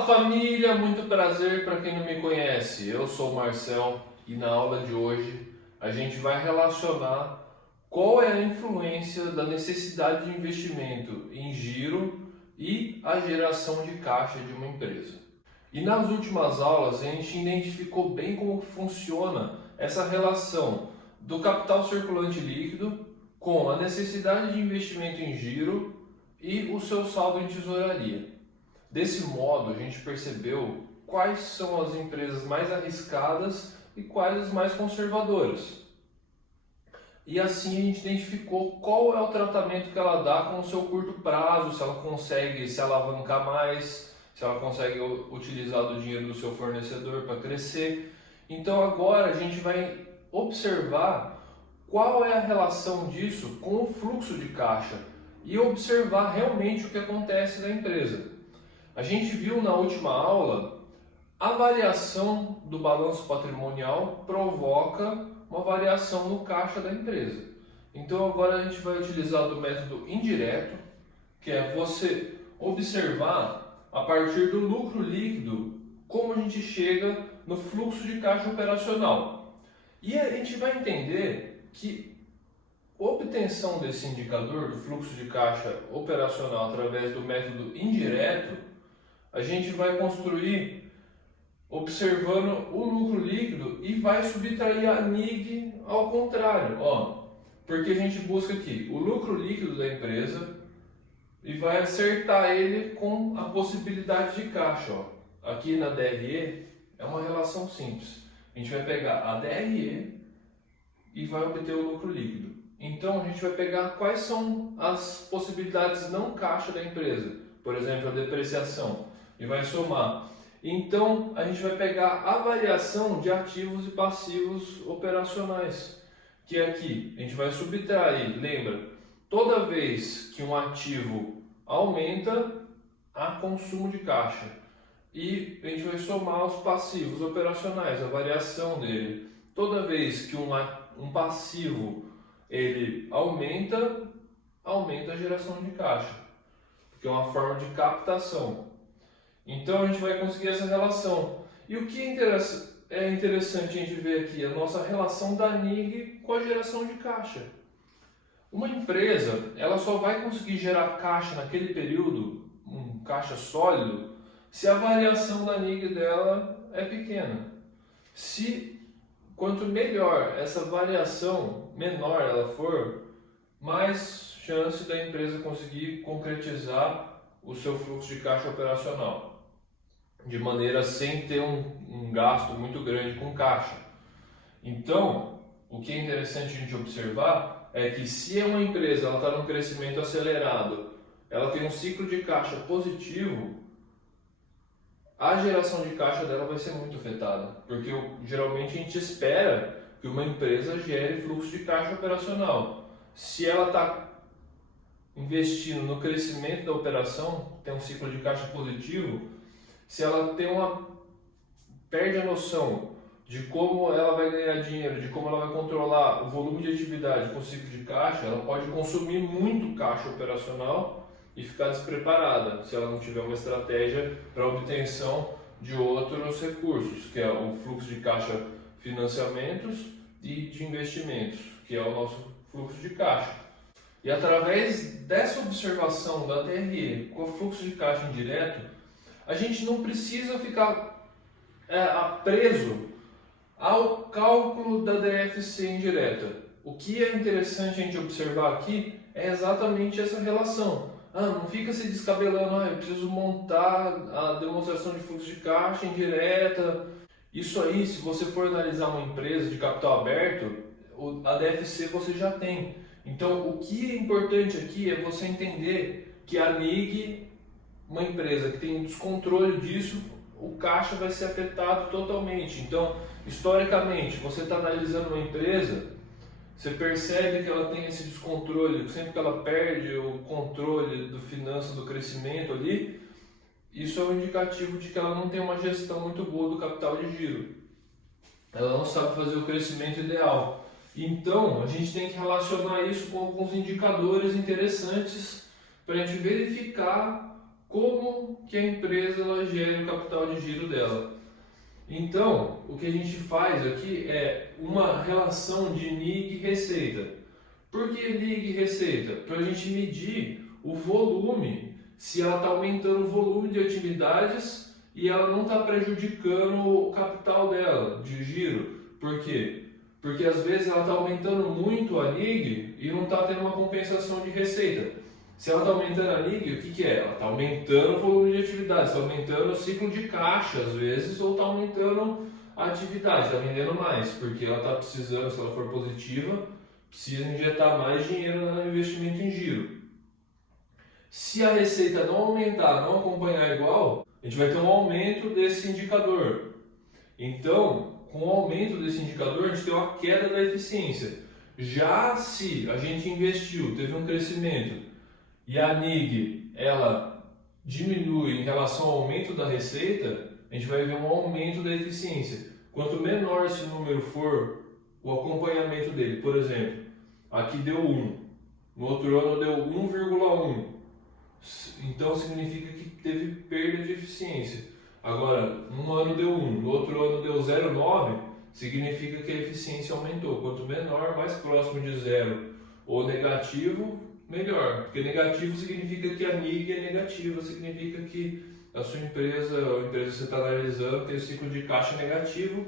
Fala família, muito prazer para quem não me conhece. Eu sou o Marcel e na aula de hoje a gente vai relacionar qual é a influência da necessidade de investimento em giro e a geração de caixa de uma empresa. E nas últimas aulas a gente identificou bem como funciona essa relação do capital circulante líquido com a necessidade de investimento em giro e o seu saldo em tesouraria. Desse modo, a gente percebeu quais são as empresas mais arriscadas e quais as mais conservadoras. E assim a gente identificou qual é o tratamento que ela dá com o seu curto prazo, se ela consegue se alavancar mais, se ela consegue utilizar do dinheiro do seu fornecedor para crescer. Então agora a gente vai observar qual é a relação disso com o fluxo de caixa e observar realmente o que acontece na empresa. A gente viu na última aula a variação do balanço patrimonial provoca uma variação no caixa da empresa. Então agora a gente vai utilizar do método indireto, que é você observar a partir do lucro líquido como a gente chega no fluxo de caixa operacional. E a gente vai entender que a obtenção desse indicador do fluxo de caixa operacional através do método indireto a gente vai construir observando o lucro líquido e vai subtrair a NIG ao contrário, porque a gente busca aqui o lucro líquido da empresa e vai acertar ele com a possibilidade de caixa. Aqui na DRE é uma relação simples. A gente vai pegar a DRE e vai obter o lucro líquido. Então a gente vai pegar quais são as possibilidades não caixa da empresa, por exemplo, a depreciação, e vai somar. Então a gente vai pegar a variação de ativos e passivos operacionais, que aqui a gente vai subtrair, lembra, toda vez que um ativo aumenta, há consumo de caixa. E a gente vai somar os passivos operacionais, a variação dele. Toda vez que um passivo ele aumenta a geração de caixa, porque é uma forma de captação. Então a gente vai conseguir essa relação. E o que é interessante a gente ver aqui, a nossa relação da NIG com a geração de caixa. Uma empresa, ela só vai conseguir gerar caixa naquele período, um caixa sólido, se a variação da NIG dela é pequena. Quanto melhor essa variação, menor ela for, mais chance da empresa conseguir concretizar o seu fluxo de caixa operacional, de maneira sem ter um gasto muito grande com caixa. Então, o que é interessante a gente observar é que se é uma empresa ela está num crescimento acelerado, ela tem um ciclo de caixa positivo, a geração de caixa dela vai ser muito afetada, porque geralmente a gente espera que uma empresa gere fluxo de caixa operacional. Se ela está investindo no crescimento da operação, tem um ciclo de caixa positivo, se ela perde a noção de como ela vai ganhar dinheiro, de como ela vai controlar o volume de atividade com o ciclo de caixa, ela pode consumir muito caixa operacional e ficar despreparada se ela não tiver uma estratégia para obtenção de outros recursos, que é o fluxo de caixa financiamentos e de investimentos, que é o nosso fluxo de caixa. E através dessa observação da DRE com o fluxo de caixa indireto, a gente não precisa ficar preso ao cálculo da DFC indireta. O que é interessante a gente observar aqui é exatamente essa relação. Não fica se descabelando, eu preciso montar a demonstração de fluxo de caixa indireta. Isso aí, se você for analisar uma empresa de capital aberto, a DFC você já tem. Então, o que é importante aqui é você entender que a NIG, uma empresa que tem descontrole disso, o caixa vai ser afetado totalmente. Então, historicamente, você está analisando uma empresa, você percebe que ela tem esse descontrole, sempre que ela perde o controle do finanças, do crescimento ali, isso é um indicativo de que ela não tem uma gestão muito boa do capital de giro. Ela não sabe fazer o crescimento ideal. Então, a gente tem que relacionar isso com alguns indicadores interessantes para a gente verificar como que a empresa ela gera o capital de giro dela. Então, o que a gente faz aqui é uma relação de NIG e receita. Por que NIG e receita? Para a gente medir o volume, se ela está aumentando o volume de atividades e ela não está prejudicando o capital dela de giro. Por quê? Porque às vezes ela está aumentando muito a NIG e não está tendo uma compensação de receita. Se ela está aumentando a NIG, o que é? Ela está aumentando o volume de atividades, está aumentando o ciclo de caixa às vezes, ou está aumentando a atividade, está vendendo mais, porque ela está precisando, se ela for positiva, precisa injetar mais dinheiro no investimento em giro. Se a receita não aumentar, não acompanhar igual, a gente vai ter um aumento desse indicador. Então, com o aumento desse indicador, a gente tem uma queda da eficiência. Já se a gente investiu, teve um crescimento, e a NIG ela diminui em relação ao aumento da receita, a gente vai ver um aumento da eficiência. Quanto menor esse número for, o acompanhamento dele, por exemplo, aqui deu 1, no outro ano deu 1,1, então significa que teve perda de eficiência. Agora, num ano deu 1, no outro ano deu 0,9, significa que a eficiência aumentou. Quanto menor, mais próximo de zero ou negativo, melhor. Porque negativo significa que a NIG é negativa, significa que a sua empresa, a empresa que você está analisando, tem o ciclo de caixa negativo,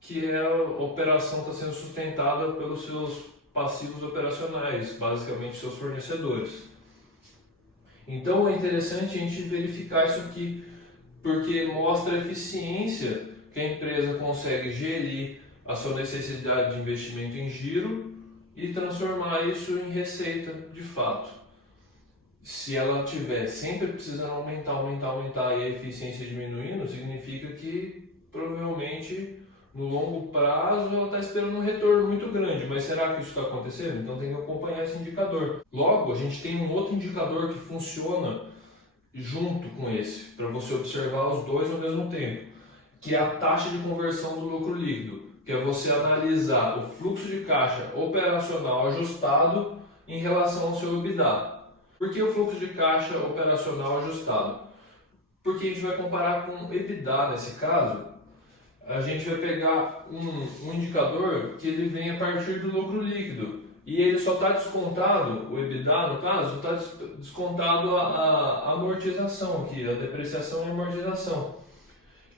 que é a operação está sendo sustentada pelos seus passivos operacionais, basicamente seus fornecedores. Então é interessante a gente verificar isso aqui, porque mostra a eficiência que a empresa consegue gerir a sua necessidade de investimento em giro e transformar isso em receita de fato. Se ela estiver sempre precisando aumentar e a eficiência diminuindo, significa que provavelmente no longo prazo ela está esperando um retorno muito grande. Mas será que isso está acontecendo? Então tem que acompanhar esse indicador. Logo, a gente tem um outro indicador que funciona junto com esse, para você observar os dois ao mesmo tempo, que é a taxa de conversão do lucro líquido, que é você analisar o fluxo de caixa operacional ajustado em relação ao seu EBITDA. Por que o fluxo de caixa operacional ajustado? Porque a gente vai comparar com o EBITDA nesse caso. A gente vai pegar um indicador que ele vem a partir do lucro líquido e ele só está descontado, o EBITDA no caso, está descontado a amortização aqui, a depreciação e amortização.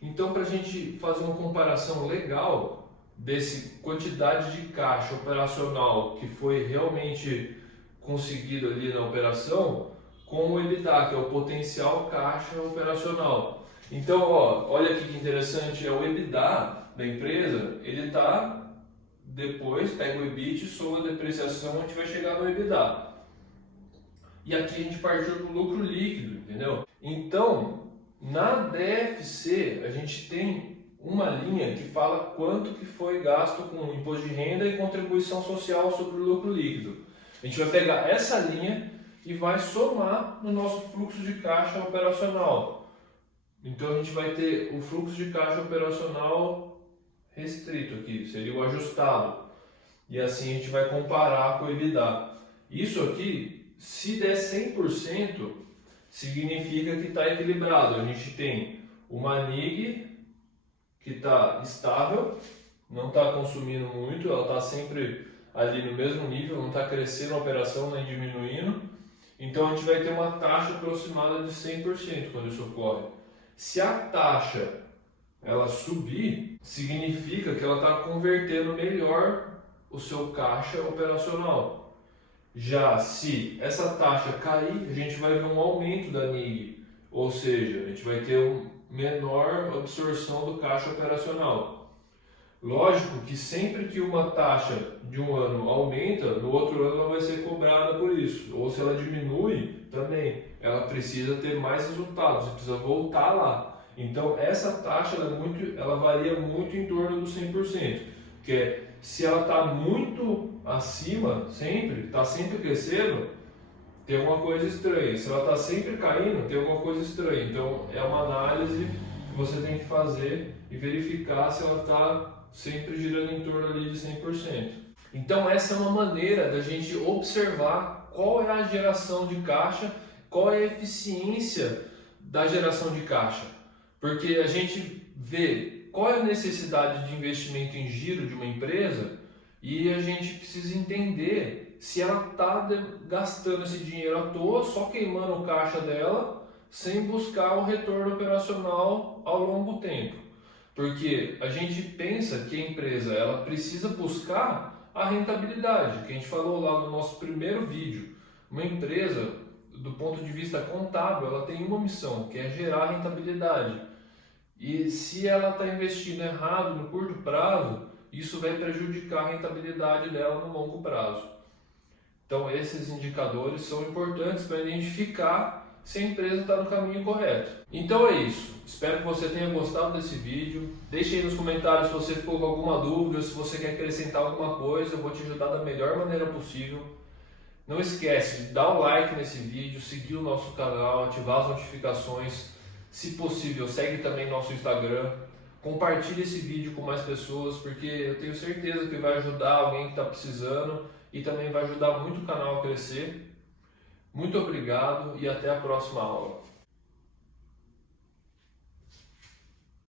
Então, para a gente fazer uma comparação legal desse quantidade de caixa operacional que foi realmente conseguido ali na operação com o EBITDA, que é o potencial caixa operacional. Então, olha aqui que interessante, é o EBITDA da empresa, ele está, depois pega o EBIT, soma a depreciação, a gente vai chegar no EBITDA. E aqui a gente partiu do lucro líquido, entendeu? Então, na DFC, a gente tem uma linha que fala quanto que foi gasto com imposto de renda e contribuição social sobre o lucro líquido. A gente vai pegar essa linha e vai somar no nosso fluxo de caixa operacional. Então a gente vai ter o fluxo de caixa operacional restrito aqui, seria o ajustado. E assim a gente vai comparar com o EBITDA. Isso aqui, se der 100%, significa que está equilibrado. A gente tem uma NIG que está estável, não está consumindo muito, ela está sempre ali no mesmo nível, não está crescendo a operação nem diminuindo. Então a gente vai ter uma taxa aproximada de 100% quando isso ocorre. Se a taxa ela subir, significa que ela está convertendo melhor o seu caixa operacional. Já se essa taxa cair, a gente vai ver um aumento da NIG, ou seja, a gente vai ter uma menor absorção do caixa operacional. Lógico que sempre que uma taxa de um ano aumenta, no outro ano ela vai ser cobrada por isso. Ou se ela diminui, também. Ela precisa ter mais resultados, você precisa voltar lá. Então essa taxa ela varia muito em torno dos 100%. Porque se ela está muito acima, está sempre crescendo, tem alguma coisa estranha. Se ela está sempre caindo, tem alguma coisa estranha. Então é uma análise que você tem que fazer e verificar se ela está sempre girando em torno ali de 100%. Então essa é uma maneira da gente observar qual é a geração de caixa qual é a eficiência da geração de caixa, porque a gente vê qual é a necessidade de investimento em giro de uma empresa e a gente precisa entender se ela está gastando esse dinheiro à toa, só queimando o caixa dela, sem buscar o retorno operacional ao longo tempo. Porque a gente pensa que a empresa ela precisa buscar a rentabilidade, que a gente falou lá no nosso primeiro vídeo. Uma empresa, do ponto de vista contábil, ela tem uma missão, que é gerar rentabilidade. E se ela está investindo errado no curto prazo, isso vai prejudicar a rentabilidade dela no longo prazo. Então esses indicadores são importantes para identificar se a empresa está no caminho correto. Então é isso. Espero que você tenha gostado desse vídeo. Deixe aí nos comentários se você ficou com alguma dúvida, se você quer acrescentar alguma coisa, eu vou te ajudar da melhor maneira possível. Não esquece de dar o like nesse vídeo, seguir o nosso canal, ativar as notificações. Se possível, segue também nosso Instagram. Compartilhe esse vídeo com mais pessoas, porque eu tenho certeza que vai ajudar alguém que está precisando e também vai ajudar muito o canal a crescer. Muito obrigado e até a próxima aula.